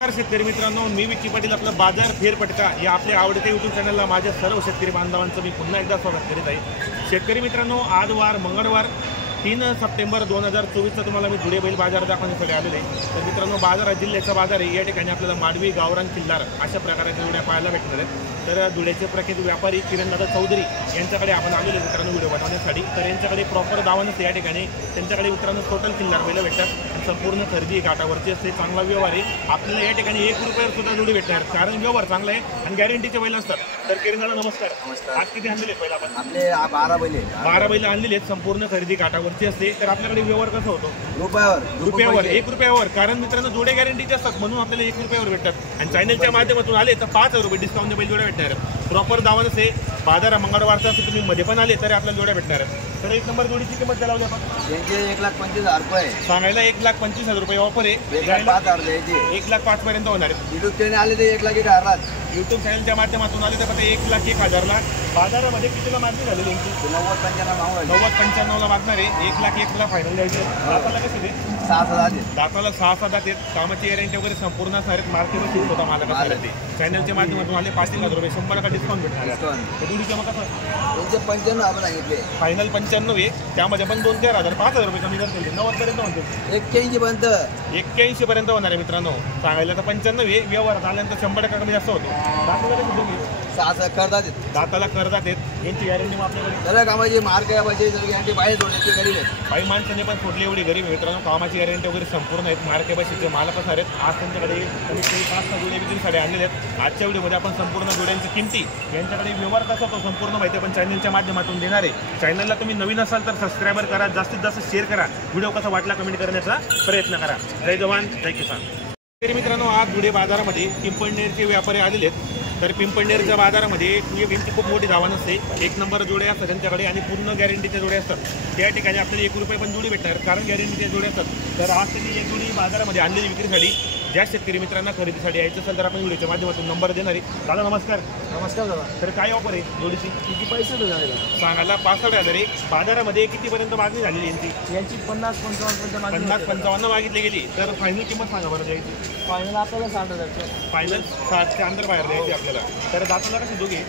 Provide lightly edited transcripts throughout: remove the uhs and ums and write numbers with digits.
शेतकरी मित्रांनो, मी विकी पाटील आपला बाजार फेरफटका या आपल्या आवडत्या यूट्यूब चॅनलला माझ्या सर्व शेतकरी बांधवांचं मी पुन्हा एकदा स्वागत करीत आहे। शेतकरी मित्रांनो, आज वार मंगळवार 3 सप्टेंबर 2024 तुम्हाला मी धुळे बैल बाजार दाखवण्यासाठी आलेले आहे। तर मित्रांनो, बाजार जिल्ह्याचा बाजार आहे। या ठिकाणी आपल्याला माडवी, गावरान, किल्लार अशा प्रकारच्या जोड्या पाहायला भेटणार आहेत। तर धुळ्याचे प्रख्यात व्यापारी किरणदादा चौधरी यांच्याकडे आपण आलेले मित्रांनो व्हिडिओ बनवण्यासाठी। तर यांच्याकडे प्रॉपर दावा नसते या ठिकाणी, त्यांच्याकडे मित्रांनो टोटल किल्लार बैल भेटतात। संपूर्ण खरेदी घाटावरची असते, चांगला व्यवहार आहे। आपल्याला या ठिकाणी 1 रुपयावर सुद्धा जोडी भेटणार, कारण व्यवहार चांगला आहे आणि गॅरंटीचे बैल असतात। तर किरणदादा नमस्कार। आज किती आणलेले बैल आपण? आपले 12 बैल आणलेले आहेत। संपूर्ण खरेदी घाटावरची असते। तर आपल्याकडे व्यवहार कसा होतो? रुपयावर 1 रुपयावर, कारण मित्रांनो जोडे गॅरंटीचे असतात म्हणून आपल्याला 1 रुपयावर भेटतात। आणि चॅनलच्या माध्यमातून आले तर 5,000 रुपये डिस्काउंट बैल जोड्या भेटणार। प्रॉपर दावा नसे, बाजार मंगळवारचा असं तुम्ही मध्ये पण आले तरी आपल्याला जोड्या भेटणार। तर 1 नंबर जोडीची किंमत काय लावली आपण? यांचे 1,25,000 रुपये सांगायला 1,25,000 रुपये ऑफर आहे। 1,05,000 द्यायचे, 1,05,000 पर्यंत होणार आहे। युट्यूब चॅनल आले तर 1,01,000, युट्यूब चॅनलच्या माध्यमातून आले तर फक्त 1,01,000ला। बाजारामध्ये कितीला मागणी झालेली यांची? 90-95 ला मागणार आहे। 1,01,000ला फायनल द्यायचे। दाताला कसे दे? 6,000 दाताला 6 दात आहेत। कामाची गॅरंटी वगैरे संपूर्ण असणार आहेत। मार्केटवर ठीक होता मला कसं ते चॅनलच्या माध्यमातून आले 5,000 रुपये 100% डिस्काउंट भेटणार आहे। जोडीचं मग कसं? त्यांचे 95 आपण सांगितले, फायनल 95 आहे। त्यामध्ये पण 2-4,000 5,000 रुपये कमी करतील। 90 पर्यंत म्हणतो, 81 पर्यंत 81 पर्यंत होणार आहे मित्रांनो। सांगायला तर 95 आहे, व्यवहारात आल्यानंतर 100% कमी जास्त होतो। दाताला करदात आहेत। यांची गॅरंटी मग आपल्याकडे सगळ्या कामाची मार्क आहे पाहिजे, गॅरंटी बाहेर सोडण्याची गरीब आहे। काही माणसाने पण सोडली एवढी गरीब आहे मित्रांनो। कामाची गॅरंटी वगैरे संपूर्ण आहेत। मार्के बशीचे मालक असणार आहेत। आज त्यांच्याकडे कमीत कमी 5-6 जोड्या विक्रीसाठी आणलेले आहेत। आजच्या व्हिडिओमध्ये आपण संपूर्ण जोड्यांची किमती, यांच्याकडे व्यवहार कसा तो संपूर्ण माहिती आपण चॅनलच्या माध्यमातून देणार आहे। चॅनलला तुम्ही नवीन असाल तर सबस्क्राईबर करा, जास्तीत जास्त शेअर करा, व्हिडिओ कसा वाटला कमेंट करण्याचा प्रयत्न करा। जय जवान जय किसान। तरी मित्रांनो, आज धुळे बाजारामध्ये पिंपळनेरचे व्यापारी आलेले आहेत। तर पिंपळनेरच्या बाजारामध्ये यांची खूप मोठी धावा नसते। 1 नंबर जोड्या असतात त्यांच्याकडे आणि पूर्ण गॅरंटीच्या जोड्या असतात। त्या ठिकाणी आपल्याला 1 रुपये पण जोडी भेटणार, कारण गॅरंटीच्या जोड्या असतात। तर आज त्यांनी एक जोडी बाजारामध्ये आणलेली विक्रीसाठी। ज्या शेतकरी मित्रांना खरेदीसाठी यायचं असेल तर आपण व्हिडिओच्या माध्यमातून नंबर देणार आहे। दादा नमस्कार। नमस्कार दादा। तर काय ऑफर आहे जोडीची? किती पैसे झाले? सांगायला 65,000 आहे। बाजारामध्ये कितीपर्यंत मागणी झालेली यांची 50-55 पर्यंत 50-55 मागितली गेली। तर फायनल किंमत सांगा बरं द्यायची? फायनल आपल्याला 60,000, फायनल 60च्या अंदर बाहेर द्यायची आपल्याला। तर दाताला कसे दोघे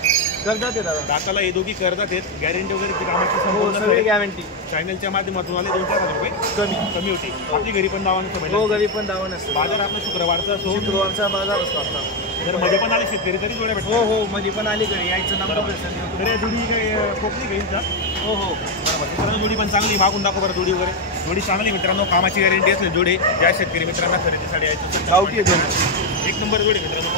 करतात दादा? दाताला हे दोघी करतात आहेत। गॅरंटी वगैरे कामाची सगळी गॅरंटी। चॅनलच्या माध्यमातून आले 2-4,000 रुपये कमी होती। आपली घरी पण दावा नसतं, हो घरी पण दावा नसतं। बाजार आपला शुक्रवारचा असतो, शुक्रवारचा बाजार असतो आपला। जर मध्ये पण आले शेतकरी तरी जोड्या भेटतो? हो मध्ये पण आली घरी यायचं नंबर भेटतं। तर या जोडी काही कोकणी घेईल का? हो बरोबर। मित्रांनो, जोडी पण चांगली, मागून दाखव बरं जोडी वगैरे। जोडी चांगली मित्रांनो, कामाची गॅरंटी असले जोडी। ज्या शेतकरी मित्रांना खरेदीसाठी यायचं गावठी आहे जोडी, 1 नंबर जोडी मित्रांनो।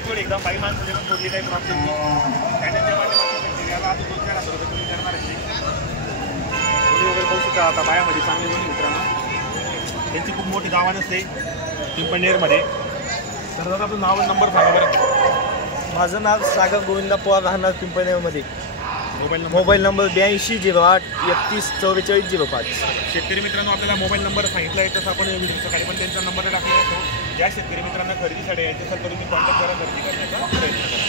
जोडी एकदम बाई माणसाने पण सोडली, काही प्रॉब्लेम नाही। चॅनलच्या माध्यमातून याला आता 2-4,000 रुपये कमी करणार आहे। जोडी वगैरे पाहू शकता आता पायामध्ये चांगली जोडी मित्रांनो। त्यांची खूप मोठी दावा नसते पिंपळनेरमध्ये। तर दादा आपलं नाव नंबर सांगा बरं। माझं नाव सागर गोविंदा पवार, राहणार पिंपळनेरमध्ये। Mobile number 8208 314405। शेतकरी मित्रांनो, आपल्याला मोबाईल नंबर सांगितला आहे तसं आपण व्हिडिओच्या खाली पण त्यांचा नंबर टाकलेला असतो। ज्या शेतकरी मित्रांना खरेदीसाठी यायचं असेल तर तुम्ही कॉन्टॅक्ट करा, खरेदी करण्याचा प्रयत्न करा।